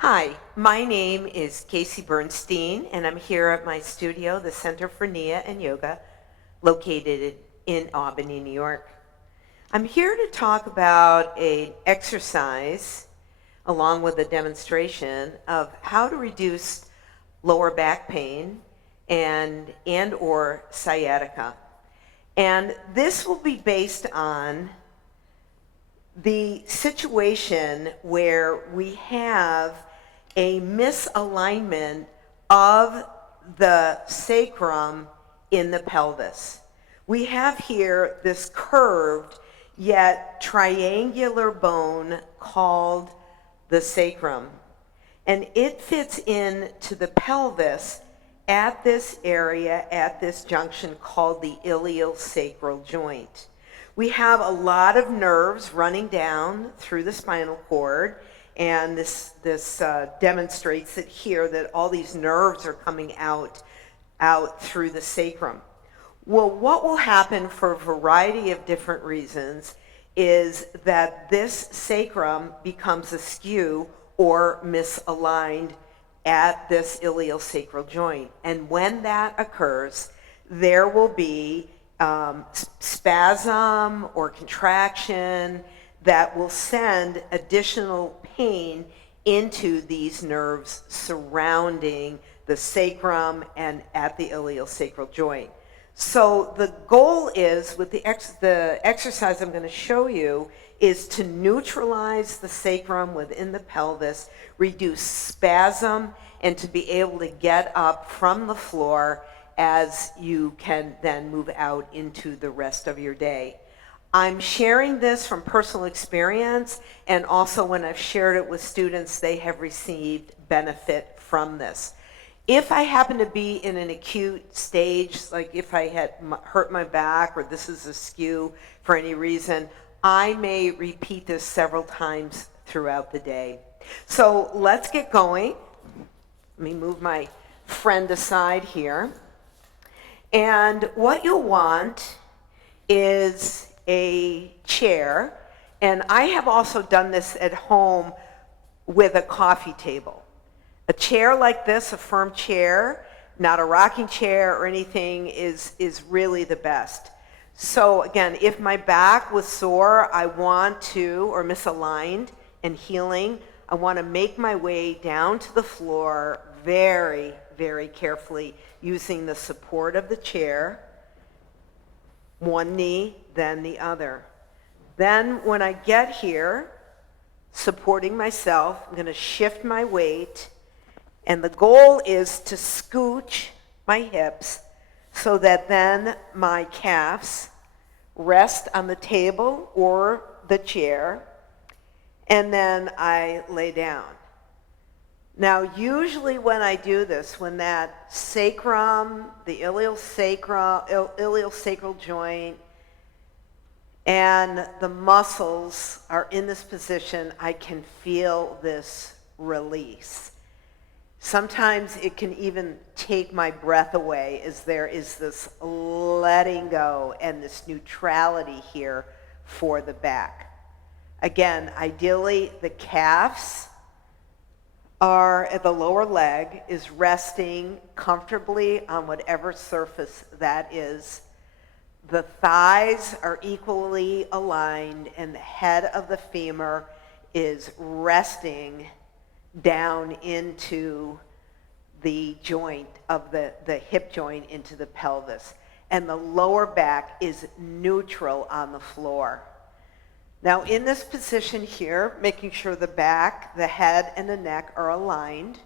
Hi, my name is Casey Bernstein, and I'm here at my studio, the Center for Nia and Yoga, located in Albany, New York. I'm here to talk about an exercise, along with a demonstration, of how to reduce lower back pain and or sciatica. And this will be based on the situation where we have a misalignment of the sacrum in the pelvis. We have here this curved yet triangular bone called the sacrum, and it fits into the pelvis at this area, at this junction called the iliosacral joint. We have a lot of nerves running down through the spinal cord, and this demonstrates it here that all these nerves are coming out through the sacrum. Well, what will happen for a variety of different reasons is that this sacrum becomes askew or misaligned at this iliosacral joint. And when that occurs, there will be spasm or contraction that will send additional pain into these nerves surrounding the sacrum and at the iliosacral joint. So the goal is, with the exercise I'm going to show you, is to neutralize the sacrum within the pelvis, reduce spasm, and to be able to get up from the floor as you can then move out into the rest of your day. I'm sharing this from personal experience, and also when I've shared it with students, they have received benefit from this. If I happen to be in an acute stage, like if I had hurt my back or this is askew for any reason, I may repeat this several times throughout the day. So let's get going. Let me move my friend aside here. And what you'll want is a chair, and I have also done this at home with a coffee table. A chair like this, a firm chair, not a rocking chair or anything, is really the best. So again, if my back was sore, or misaligned and healing, I want to make my way down to the floor very, very carefully using the support of the chair, one knee, then the other. Then when I get here, supporting myself, I'm going to shift my weight, and the goal is to scooch my hips so that then my calves rest on the table or the chair, and then I lay down. Now, usually when I do this, when that sacrum, the iliosacral joint, and the muscles are in this position, I can feel this release. Sometimes it can even take my breath away, as there is this letting go and this neutrality here for the back. Again, ideally the calves are at the lower leg is resting comfortably on whatever surface that is. The thighs are equally aligned, and the head of the femur is resting down into the joint of the hip joint into the pelvis. And the lower back is neutral on the floor. Now in this position here, making sure the back, the head, and the neck are aligned,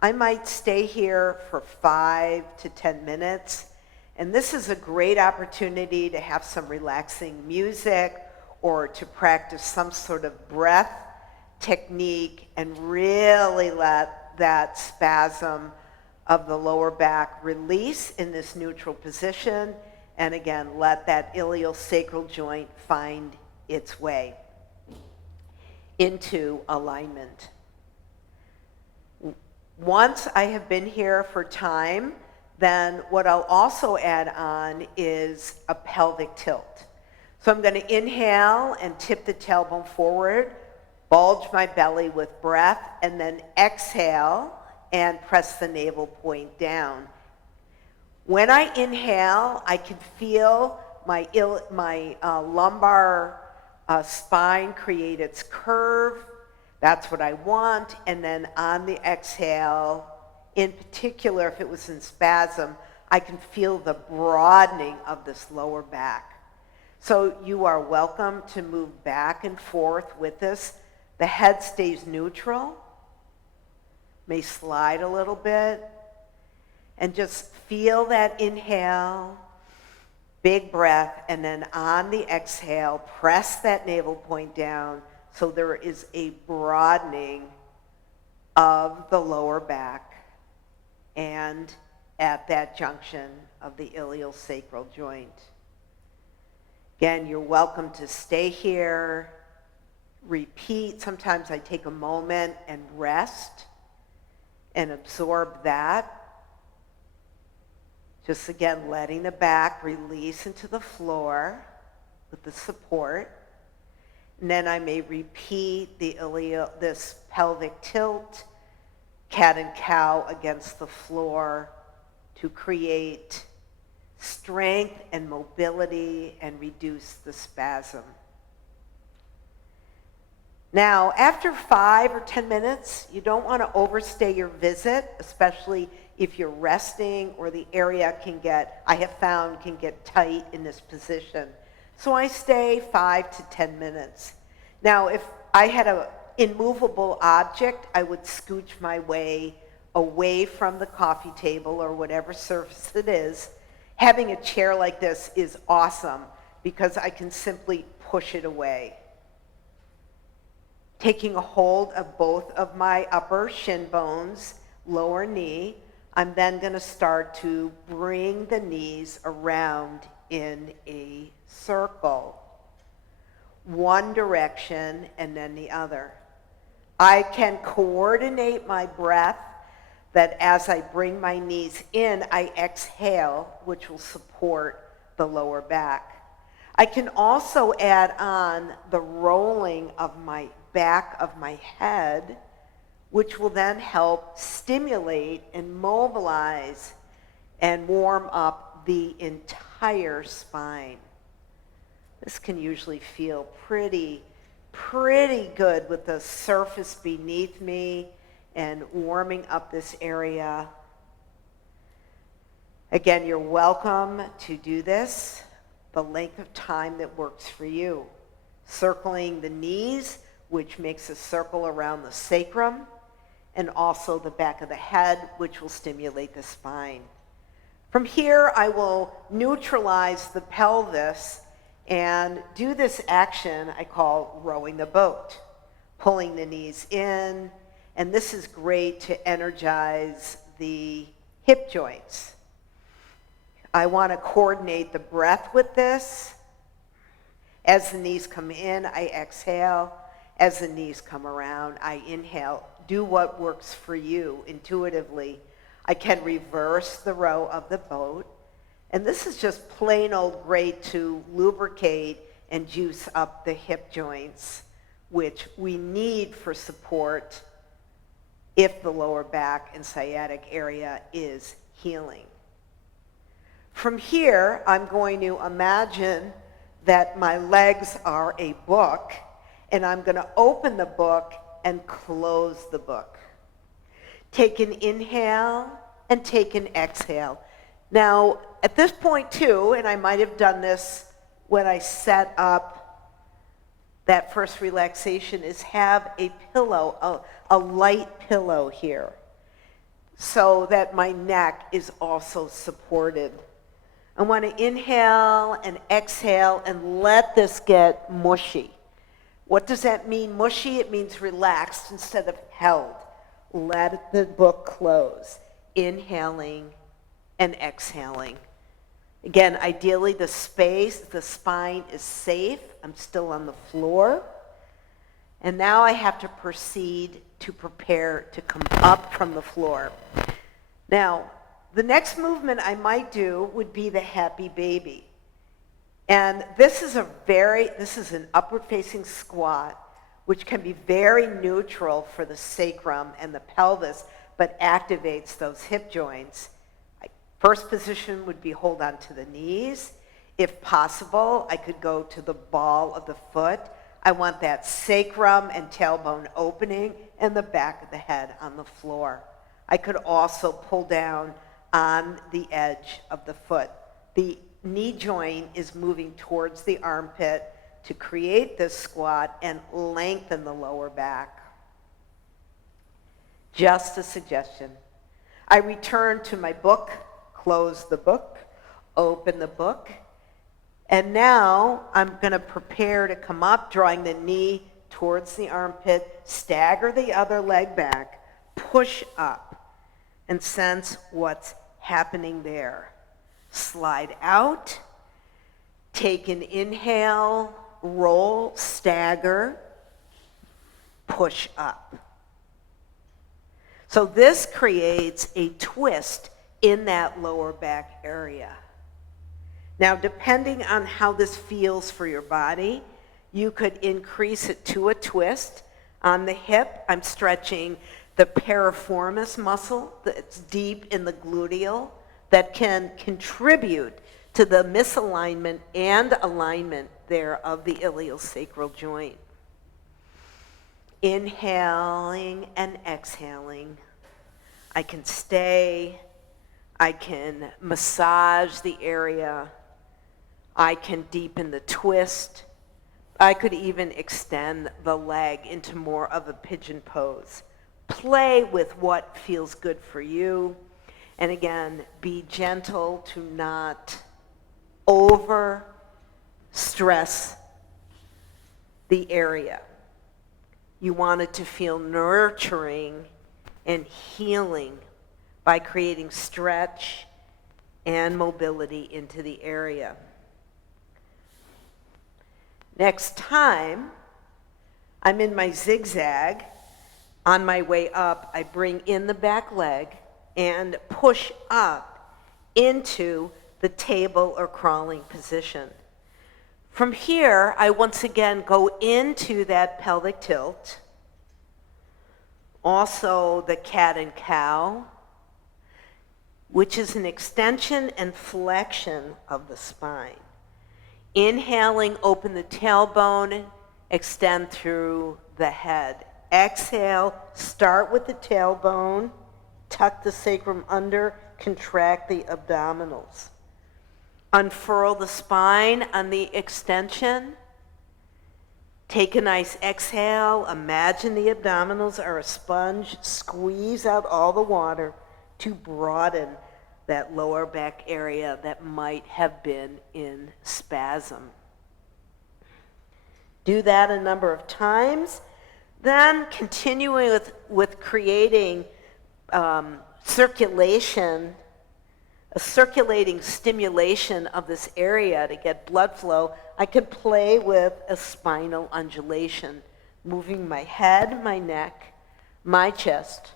I might stay here for 5 to 10 minutes. And this is a great opportunity to have some relaxing music or to practice some sort of breath technique and really let that spasm of the lower back release in this neutral position. And again, let that iliosacral joint find its way into alignment. Once I have been here for time, then what I'll also add on is a pelvic tilt. So I'm going to inhale and tip the tailbone forward, bulge my belly with breath, and then exhale and press the navel point down. When I inhale, I can feel my lumbar spine create its curve. That's what I want. And then on the exhale, in particular, if it was in spasm, I can feel the broadening of this lower back. So you are welcome to move back and forth with this. The head stays neutral, may slide a little bit, and just feel that inhale, big breath, and then on the exhale, press that navel point down so there is a broadening of the lower back and at that junction of the iliosacral joint. Again, you're welcome to stay here, repeat. Sometimes I take a moment and rest and absorb that. Just again, letting the back release into the floor with the support. And then I may repeat this pelvic tilt, cat and cow against the floor to create strength and mobility and reduce the spasm. Now, after 5 or 10 minutes, you don't want to overstay your visit, especially if you're resting or the area I have found, can get tight in this position. So I stay 5 to 10 minutes. Now, if I had an immovable object, I would scooch my way away from the coffee table or whatever surface it is. Having a chair like this is awesome because I can simply push it away. Taking a hold of both of my upper shin bones, lower knee, I'm then going to start to bring the knees around in a circle. One direction and then the other. I can coordinate my breath that as I bring my knees in, I exhale, which will support the lower back. I can also add on the rolling of my back of my head, which will then help stimulate and mobilize and warm up the entire spine. This can usually feel pretty good with the surface beneath me and warming up this area. Again, you're welcome to do this the length of time that works for you. Circling the knees, which makes a circle around the sacrum, and also the back of the head, which will stimulate the spine. From here, I will neutralize the pelvis and do this action I call rowing the boat, pulling the knees in, and this is great to energize the hip joints. I want to coordinate the breath with this. As the knees come in, I exhale. As the knees come around, I inhale. Do what works for you intuitively. I can reverse the row of the boat. And this is just plain old great to lubricate and juice up the hip joints, which we need for support if the lower back and sciatic area is healing. From here, I'm going to imagine that my legs are a book, and I'm going to open the book and close the book. Take an inhale and take an exhale. Now, at this point too, and I might have done this when I set up that first relaxation, is have a pillow, a light pillow here, so that my neck is also supported. I want to inhale and exhale and let this get mushy. What does that mean, mushy? It means relaxed instead of held. Let the book close. Inhaling and exhaling. Again, ideally the spine is safe. I'm still on the floor. And now I have to proceed to prepare to come up from the floor. Now, the next movement I might do would be the happy baby. And this is an upward facing squat which can be very neutral for the sacrum and the pelvis, but activates those hip joints. First position would be hold on to the knees. If possible, I could go to the ball of the foot. I want that sacrum and tailbone opening and the back of the head on the floor. I could also pull down on the edge of the foot. The knee joint is moving towards the armpit to create this squat and lengthen the lower back. Just a suggestion. I return to my book, close the book, open the book, and now I'm going to prepare to come up, drawing the knee towards the armpit, stagger the other leg back, push up, and sense what's happening there. Slide out, take an inhale, roll, stagger, push up. So this creates a twist in that lower back area. Now, depending on how this feels for your body, you could increase it to a twist. On the hip, I'm stretching the piriformis muscle that's deep in the gluteal that can contribute to the misalignment and alignment there of the iliosacral joint. Inhaling and exhaling. I can stay. I can massage the area. I can deepen the twist. I could even extend the leg into more of a pigeon pose. Play with what feels good for you. And again, be gentle to not over stress the area. You want it to feel nurturing and healing by creating stretch and mobility into the area. Next time, I'm in my zigzag. On my way up, I bring in the back leg and push up into the table or crawling position. From here, I once again go into that pelvic tilt, also the cat and cow, which is an extension and flexion of the spine. Inhaling, open the tailbone, extend through the head. Exhale, start with the tailbone, tuck the sacrum under, contract the abdominals. Unfurl the spine on the extension. Take a nice exhale. Imagine the abdominals are a sponge. Squeeze out all the water to broaden that lower back area that might have been in spasm. Do that a number of times. Then continuing with creating circulation, a circulating stimulation of this area to get blood flow, I could play with a spinal undulation, moving my head, my neck, my chest,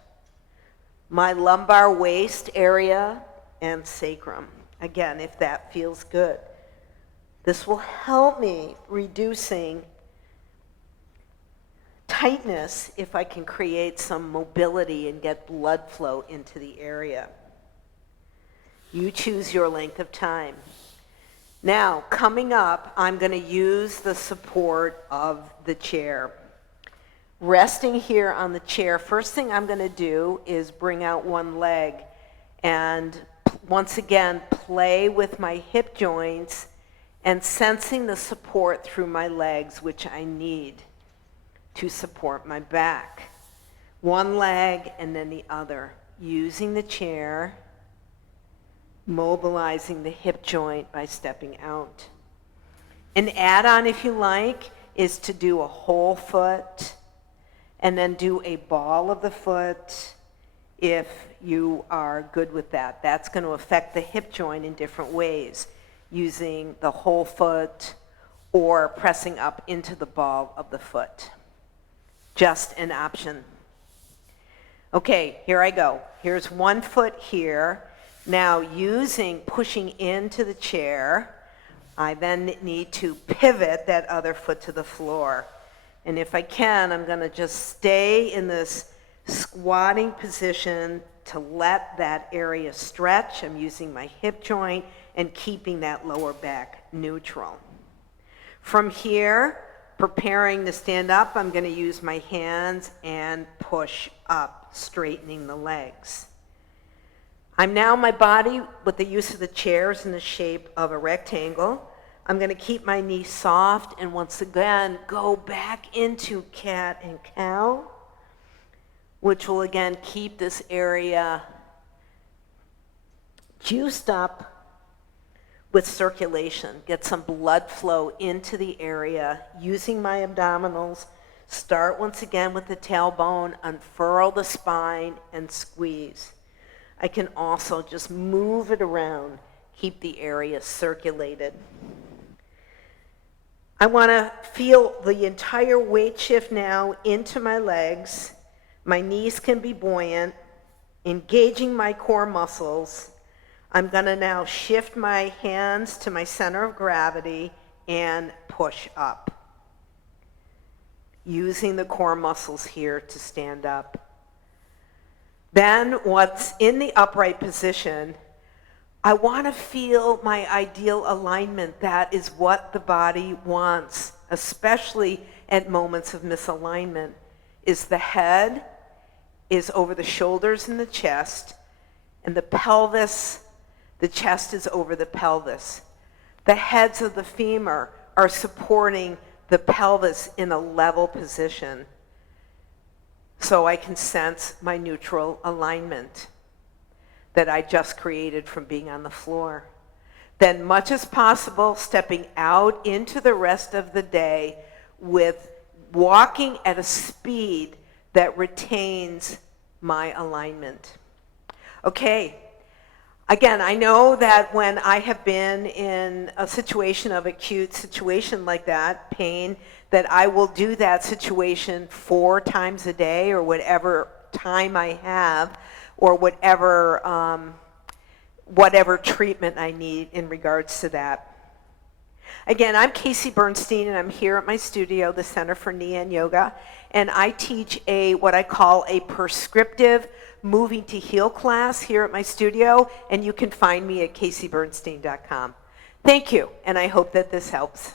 my lumbar waist area, and sacrum. Again, if that feels good. This will help me reducing tightness if I can create some mobility and get blood flow into the area. You choose your length of time. Now, coming up, I'm going to use the support of the chair. Resting here on the chair, first thing I'm going to do is bring out one leg and once again play with my hip joints and sensing the support through my legs, which I need to support my back. One leg and then the other, using the chair, mobilizing the hip joint by stepping out. An add-on, if you like, is to do a whole foot and then do a ball of the foot if you are good with that. That's going to affect the hip joint in different ways, using the whole foot or pressing up into the ball of the foot. Just an option. Okay, here I go. Here's one foot here. Now pushing into the chair, I then need to pivot that other foot to the floor. And if I can, I'm going to just stay in this squatting position to let that area stretch. I'm using my hip joint and keeping that lower back neutral. From here, preparing to stand up, I'm going to use my hands and push up, straightening the legs. I'm now my body with the use of the chairs in the shape of a rectangle. I'm going to keep my knees soft and once again go back into cat and cow, which will again keep this area juiced up with circulation, get some blood flow into the area using my abdominals. Start once again with the tailbone, unfurl the spine and squeeze. I can also just move it around, keep the area circulated. I want to feel the entire weight shift now into my legs. My knees can be buoyant, engaging my core muscles. I'm going to now shift my hands to my center of gravity and push up, using the core muscles here to stand up. Then, what's in the upright position, I want to feel my ideal alignment. That is what the body wants, especially at moments of misalignment, is the head is over the shoulders and the chest, and the pelvis, the chest is over the pelvis. The heads of the femur are supporting the pelvis in a level position, so I can sense my neutral alignment that I just created from being on the floor. Then, much as possible, stepping out into the rest of the day with walking at a speed that retains my alignment. Okay, again, I know that when I have been in a situation of acute situation like that, pain, that I will do that situation 4 times a day or whatever time I have, or whatever treatment I need in regards to that. Again, I'm Casey Bernstein, and I'm here at my studio, the Center for Knee and Yoga, and I teach what I call a prescriptive moving to heal class here at my studio, and you can find me at caseybernstein.com. Thank you, and I hope that this helps.